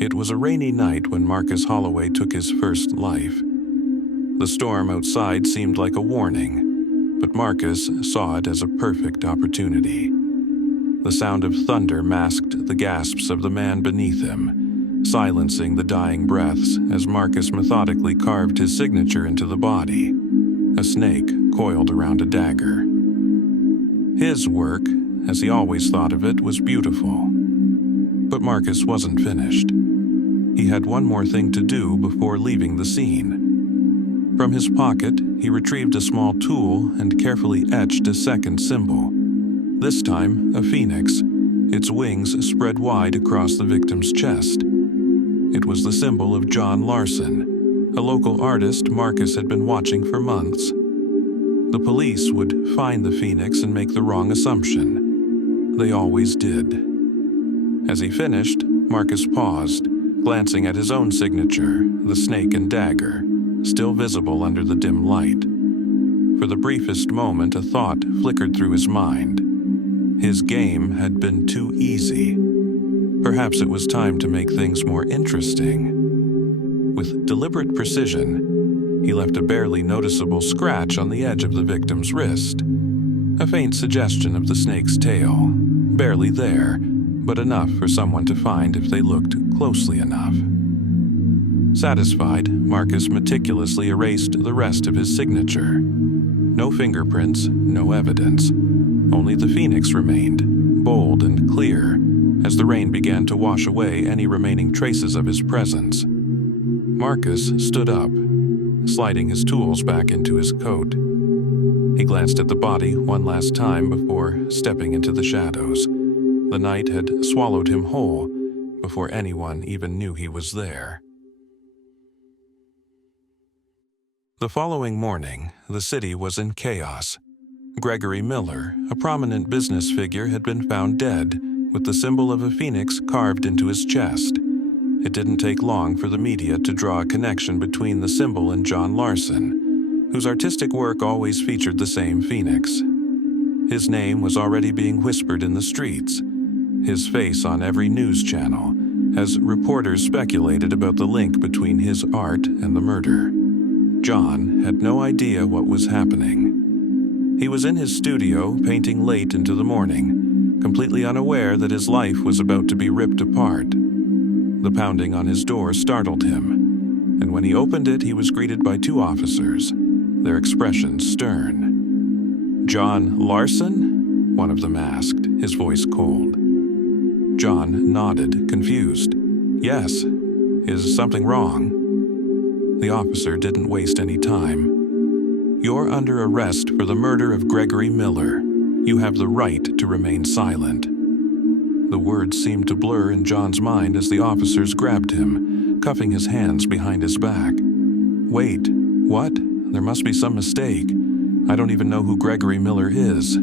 It was a rainy night when Marcus Holloway took his first life. The storm outside seemed like a warning, but Marcus saw it as a perfect opportunity. The sound of thunder masked the gasps of the man beneath him, silencing the dying breaths as Marcus methodically carved his signature into the body, a snake coiled around a dagger. His work, as he always thought of it, was beautiful. But Marcus wasn't finished. He had one more thing to do before leaving the scene. From his pocket, he retrieved a small tool and carefully etched a second symbol. This time, a phoenix, its wings spread wide across the victim's chest. It was the symbol of John Larson, a local artist Marcus had been watching for months. The police would find the phoenix and make the wrong assumption. They always did. As he finished, Marcus paused, glancing at his own signature, the snake and dagger, still visible under the dim light. For the briefest moment, a thought flickered through his mind. His game had been too easy. Perhaps it was time to make things more interesting. With deliberate precision, he left a barely noticeable scratch on the edge of the victim's wrist. A faint suggestion of the snake's tail, barely there, but enough for someone to find if they looked closely enough. Satisfied, Marcus meticulously erased the rest of his signature. No fingerprints, no evidence. Only the phoenix remained, bold and clear, as the rain began to wash away any remaining traces of his presence. Marcus stood up, sliding his tools back into his coat. He glanced at the body one last time before stepping into the shadows. The night had swallowed him whole before anyone even knew he was there. The following morning, the city was in chaos. Gregory Miller, a prominent business figure, had been found dead, with the symbol of a phoenix carved into his chest. It didn't take long for the media to draw a connection between the symbol and John Larson, whose artistic work always featured the same phoenix. His name was already being whispered in the streets, his face on every news channel, as reporters speculated about the link between his art and the murder. John had no idea what was happening. He was in his studio painting late into the morning, completely unaware that his life was about to be ripped apart. The pounding on his door startled him, and when he opened it, he was greeted by two officers, their expressions stern. "John Larson?" one of them asked, his voice cold. John nodded, confused. "Yes. Is something wrong?" The officer didn't waste any time. "You're under arrest for the murder of Gregory Miller. You have the right to remain silent." The words seemed to blur in John's mind as the officers grabbed him, cuffing his hands behind his back. "Wait, what? There must be some mistake. I don't even know who Gregory Miller is."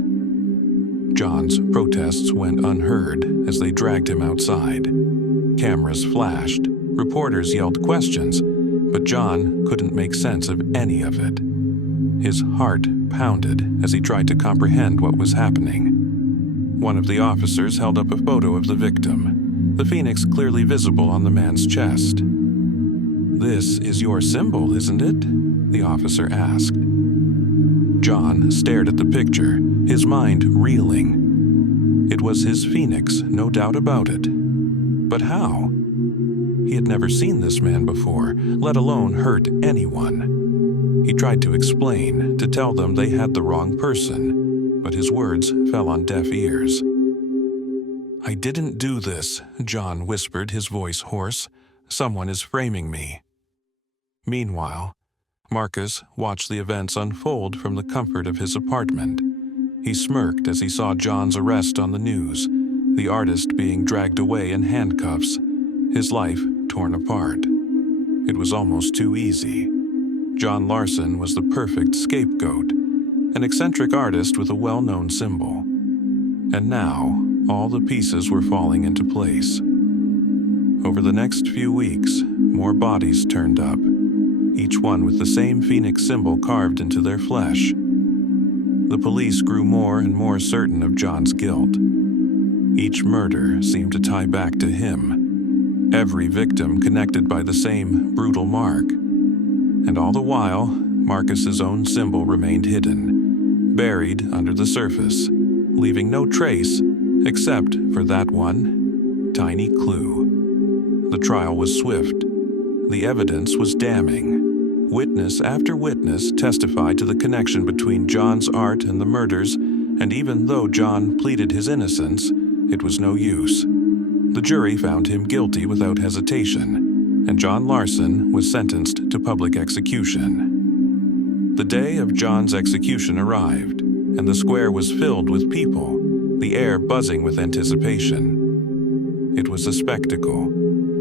John's protests went unheard as they dragged him outside. Cameras flashed, reporters yelled questions, but John couldn't make sense of any of it. His heart pounded as he tried to comprehend what was happening. One of the officers held up a photo of the victim, the phoenix clearly visible on the man's chest. "This is your symbol, isn't it?" the officer asked. John stared at the picture, his mind reeling. It was his phoenix, no doubt about it. But how? He had never seen this man before, let alone hurt anyone. He tried to explain, to tell them they had the wrong person, but his words fell on deaf ears. "I didn't do this," John whispered, his voice hoarse. "Someone is framing me." Meanwhile, Marcus watched the events unfold from the comfort of his apartment. He smirked as he saw John's arrest on the news, the artist being dragged away in handcuffs, his life torn apart. It was almost too easy. John Larson was the perfect scapegoat, an eccentric artist with a well-known symbol. And now, all the pieces were falling into place. Over the next few weeks, more bodies turned up, each one with the same phoenix symbol carved into their flesh. The police grew more and more certain of John's guilt. Each murder seemed to tie back to him. every victim connected by the same brutal mark. And all the while, Marcus's own symbol remained hidden, buried under the surface, leaving no trace except for that one tiny clue. The trial was swift. The evidence was damning. Witness after witness testified to the connection between John's art and the murders, and even though John pleaded his innocence, it was no use. The jury found him guilty without hesitation, and John Larson was sentenced to public execution. The day of John's execution arrived, and the square was filled with people, the air buzzing with anticipation. It was a spectacle,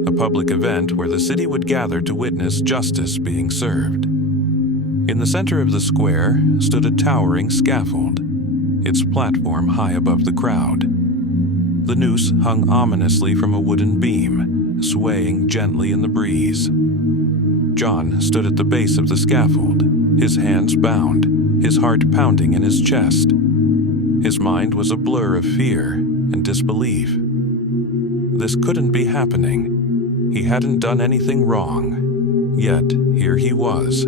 a public event where the city would gather to witness justice being served. In the center of the square stood a towering scaffold, its platform high above the crowd. The noose hung ominously from a wooden beam, swaying gently in the breeze. John stood at the base of the scaffold, his hands bound, his heart pounding in his chest. His mind was a blur of fear and disbelief. This couldn't be happening. He hadn't done anything wrong. Yet here he was,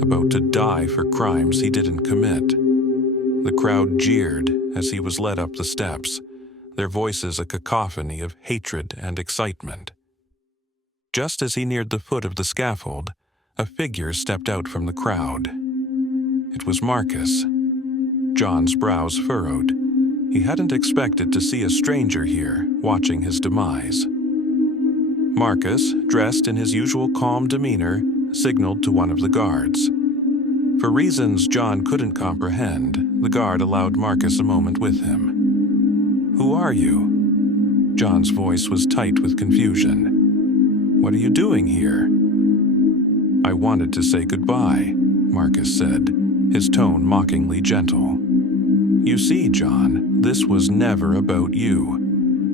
about to die for crimes he didn't commit. The crowd jeered as he was led up the steps, their voices a cacophony of hatred and excitement. Just as he neared the foot of the scaffold, a figure stepped out from the crowd. It was Marcus. John's brows furrowed. He hadn't expected to see a stranger here, watching his demise. Marcus, dressed in his usual calm demeanor, signaled to one of the guards. For reasons John couldn't comprehend, the guard allowed Marcus a moment with him. "Who are you?" John's voice was tight with confusion. "What are you doing here?" "I wanted to say goodbye," Marcus said, his tone mockingly gentle. "You see, John, this was never about you.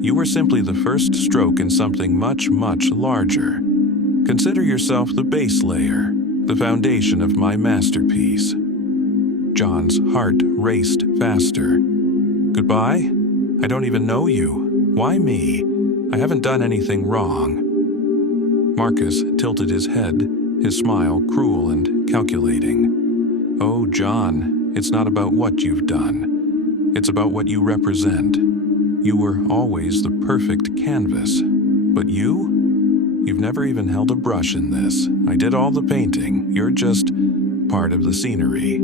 You were simply the first stroke in something much, much larger. Consider yourself the base layer, the foundation of my masterpiece." John's heart raced faster. "Goodbye? I don't even know you. Why me? I haven't done anything wrong." Marcus tilted his head, his smile cruel and calculating. "Oh, John, it's not about what you've done. It's about what you represent. You were always the perfect canvas. But you've never even held a brush in this. I did all the painting. You're just part of the scenery."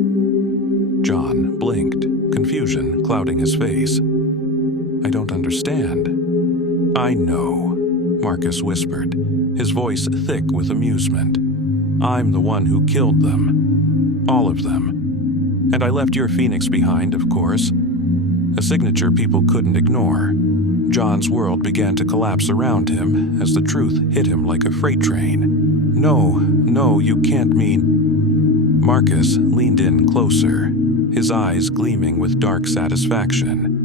John blinked, confusion clouding his face. "I don't understand." "I know," Marcus whispered, his voice thick with amusement. "I'm the one who killed them. All of them. And I left your phoenix behind, of course. A signature people couldn't ignore." John's world began to collapse around him as the truth hit him like a freight train. No, you can't mean..." Marcus leaned in closer, his eyes gleaming with dark satisfaction.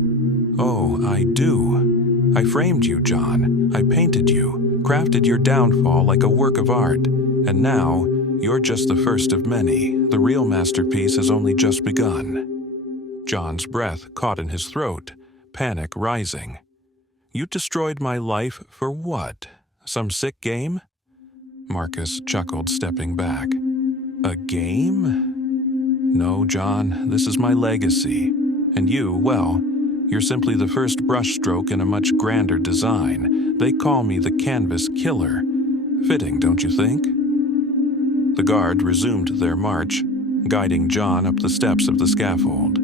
"Oh, I do. I framed you, John. I painted you, crafted your downfall like a work of art. And now, you're just the first of many. The real masterpiece has only just begun." John's breath caught in his throat, panic rising. "You destroyed my life for what? Some sick game?" Marcus chuckled, stepping back. "A game? No, John, this is my legacy. And you, well, you're simply the first brushstroke in a much grander design. They call me the Canvas Killer. Fitting, don't you think?" The guard resumed their march, guiding John up the steps of the scaffold.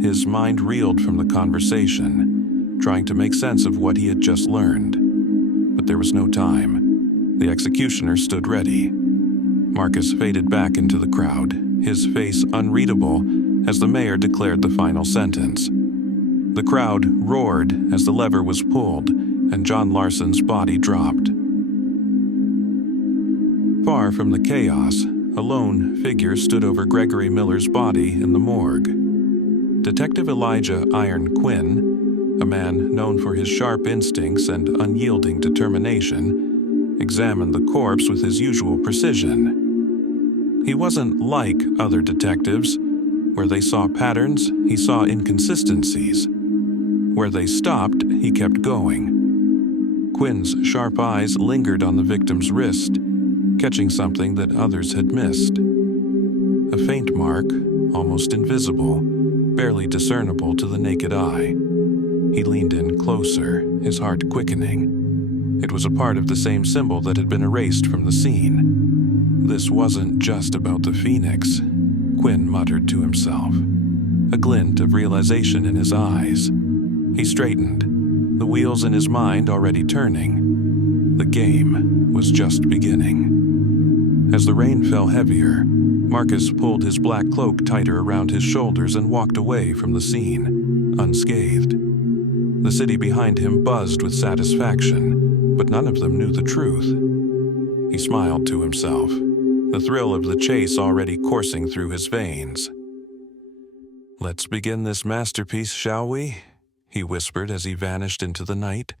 His mind reeled from the conversation, trying to make sense of what he had just learned. But there was no time. The executioner stood ready. Marcus faded back into the crowd, his face unreadable as the mayor declared the final sentence. The crowd roared as the lever was pulled and John Larson's body dropped. Far from the chaos, a lone figure stood over Gregory Miller's body in the morgue. Detective Elijah Iron Quinn, a man known for his sharp instincts and unyielding determination, examined the corpse with his usual precision. He wasn't like other detectives. Where they saw patterns, he saw inconsistencies. Where they stopped, he kept going. Quinn's sharp eyes lingered on the victim's wrist, catching something that others had missed. A faint mark, almost invisible, barely discernible to the naked eye. He leaned in closer, his heart quickening. It was a part of the same symbol that had been erased from the scene. This wasn't just about the phoenix, Quinn muttered to himself, a glint of realization in his eyes. He straightened, the wheels in his mind already turning. The game was just beginning. As the rain fell heavier, Marcus pulled his black cloak tighter around his shoulders and walked away from the scene, unscathed. The city behind him buzzed with satisfaction, but none of them knew the truth. He smiled to himself, the thrill of the chase already coursing through his veins. "Let's begin this masterpiece, shall we?" he whispered as he vanished into the night.